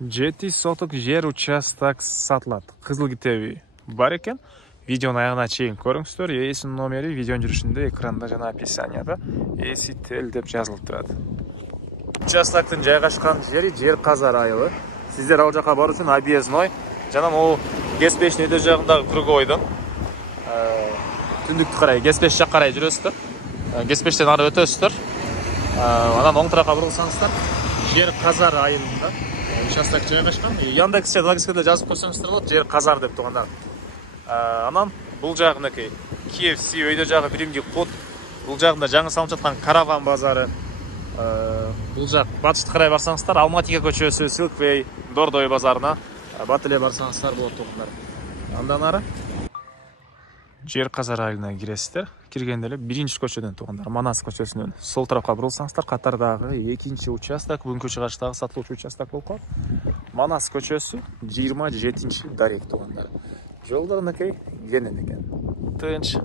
7 соток жер участок сатылат. Кызыл китеби бар экен. Видеоны аягына чейин көрүңүздөр. Эсинин номери видеонун жүрүшүндө экранда жана описанияда Эсител деп жазылып турат. Участоктун жайгашкан жери Жер Казар айылы. Сиздер ал жака баруу үчүн объездной жана могу ГЭС-5 өйдө жагындагы круговойдон түндүктү карай ГЭС-5 жакка карай жүрөсүздөр. ГЭС-5тен ары өтөсүздөр. Анан оң тарапка бурулсаңыздар Жер Казар айылында участок жайгашкан. Яндекс Лагискеде жазып көрсөңүздөр болот, Жер Казар деп турганда. Анан бул жагыныкы KFC өйдө жагы биримдик код. Бул жагында жаңы салынып жаткан Караван базары. Бул жак батышты карай барсаңыздар Алматыга көчөсү, Силквей, Дордой базарына бат эле барсаңыздар болот тугандар. Андан ары Жер Казар айылына киресиздер. Киргенде эле биринчи көчөдөн тугандар, Манас көчөсүнөн сол тарапка бурулсаңыздар катардагы экинчи участок, бүгүнкү чыгачтагы сатылуучу участок болуп калат. Манас көчөсү 27-чи дарек тугандар. Жолдор мынакей кенен экен. Тынч.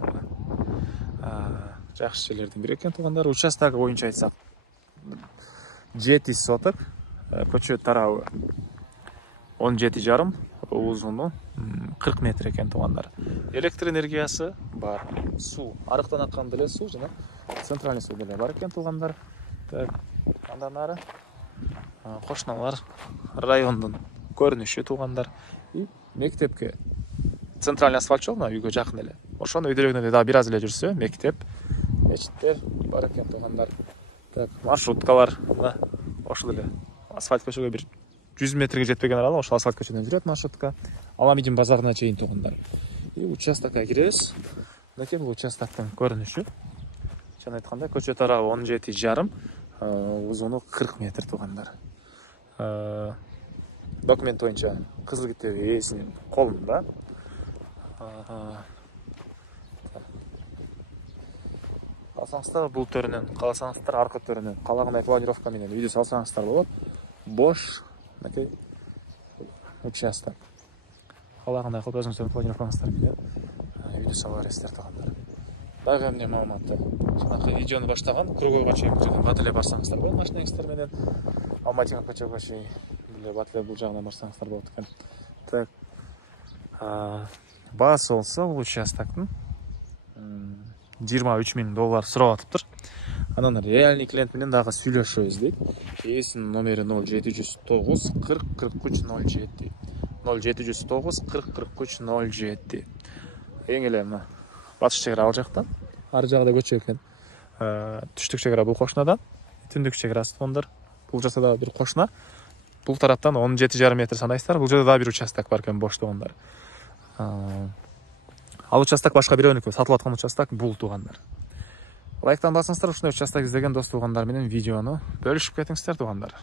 Жакшы жерлердин бири экен тугандар. Участок боюнча айтсак 7 соток, көчө тарабы 17,5, узуну 40 метр экен тугандар. Электр энергиясы бар, суу, арыктан аккан деле суу жана центральный суу деле бар экен тугандар. Так, андан ары кошуналар райондун көрүнүшү тугандар. И мектепке центральный асфальт жол үйгө жакын эле. Ошону өйдөлөгүнө да бир аз эле жүрсө, мектеп, мечиттер бар экен тугандар. Так, маршруткалар мына ошол эле асфальт көчөгө бир 100 метрге жетпеген аралык ошол асфальт көчөдөн жүрөт маршрутка. Аламидин базарына чейин тугандар. И участокко киребиз. Мынакей бул участоктун көрүнүшү. Жана айткандай көчө тарабы 17,5, узуну 40 метр тугандар. Документ боюнча кызыл китеби ээсинин колунда. Калсаңыздар бул төрүнөн, калсаңыздар арка төрүнөн, калагандай планировка менен үйдү салсаңыздар болот. Бош мынакей участок. Калагандай кылып өзүңүздөрдүн планировкаңыздар менен үйдү сала бересиздер тугандар. Дагы эмне маалыматтар? Жанакы видеону баштаган кругойго чейин бул жерден бат эле барсаңыздар болот машинаңыздар менен. Алматыга көчөгө чейин эле бат эле бул жагынан барсаңыздар болот экен. Так. Баасы болсо бул участоктун $23,000 сурап атыптыр. Анан реальный клиент менен дагы сүйлөшөбүз дейт. Эсинин номери 0709 40 43 07. 0709 40 43 07. Эң эле мына батыш чек ара ал жактан, ары жагы да көчө экен. Түштүк чек ара бул кошунадан, түндүк чек арасы тугандар. Бул жакта да бир кошуна. Бул тараптан 17,5 метр санайсыздар. Бул жерде да бир участок бар экен бош тугандар. Ал участок башка бирөөнүкү, сатылып аткан участок бул тугандар. Лайктан басыңыздар, ушундай участок издеген дос тугандар менен видеону бөлүшүп кетиңиздер тугандар.